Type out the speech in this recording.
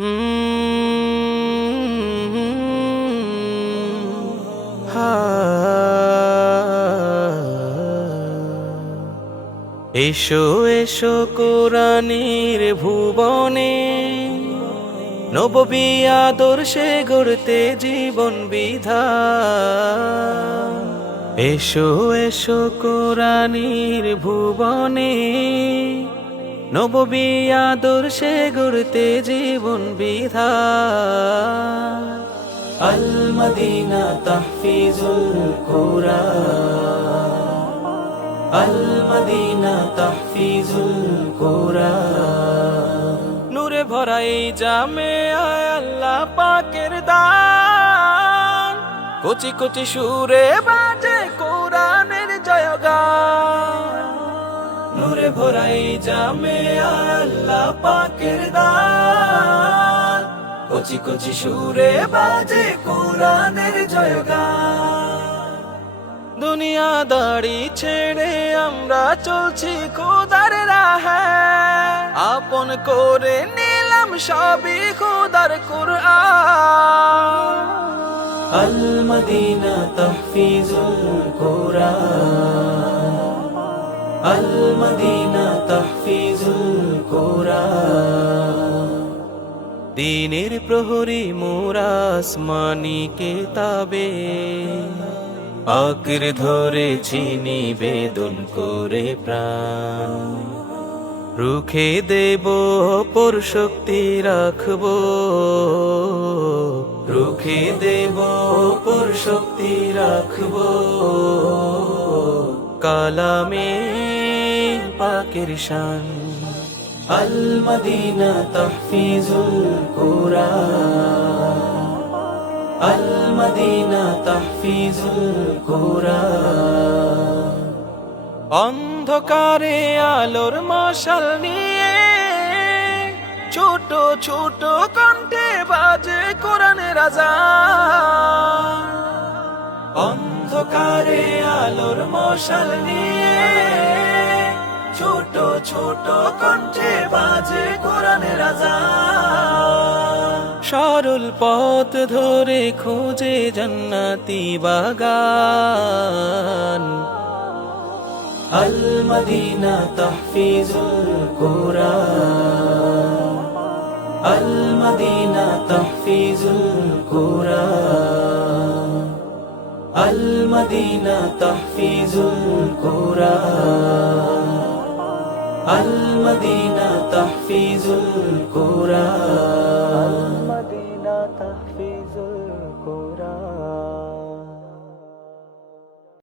হা এসো এসো কোরআনের ভুবনে, নববী আদর্শে গড়তে জীবন বিধান। এসো এসো কোরআনের ভুবনে, নববী আদর্শে গড়তে জীবন বিধান। আল মদিনা তাহফিজুল কুরআন, আল মদিনা তাহফিজুল কুরআন। নূরে ভরা এই জামিয়া আল্লাহ পাকের দান, কচি কচি সুরে বাজে কোরআনের জয়গান। নূরে ভরা এই জামিয়া আল্লাহ পাকের দান, কচি কচি সুরে বাজে কোরআনের জয়গান। দুনিয়াদারি ছেড়ে আমরা চলছি খোদার রাহে, আপন করে নিলাম সবই খোদার কুরআন। আল মদিনা তাহফিজুল কুরআন, আল মদিনা তাহফিজুল কুরআন। দিনের প্রহরী মোরা আসমানি কিতাবে, পাকের ধরেছি নিবেদন করে প্রাণ। রুখে দেব অপর শক্তি রাখবো, রুখে দেব অপর শক্তি রাখবো। কালামে পাকের শান। আল মদিনা তাহফিজুল কুরআন, আল মদিনা তাহফিজুল কুরআন। অন্ধকারে আলোর মশাল নিয়ে ছোট ছোট কণ্ঠে বাজে কোরআনের আযান। অন্ধকারে আলোর মশাল নিয়ে ছোট ছোট কণ্ঠে বাজে কোরআনের আযান। সরল পথ ধরে খোঁজে জান্নাতি বাগান। আল মদিনা তাহফিজুল কুরআন, আল মদিনা তাহফিজুল কুরআন, আল মদিনা তাহফিজুল কুরআন, আল মদিনা তাহফিজুল কুরআন।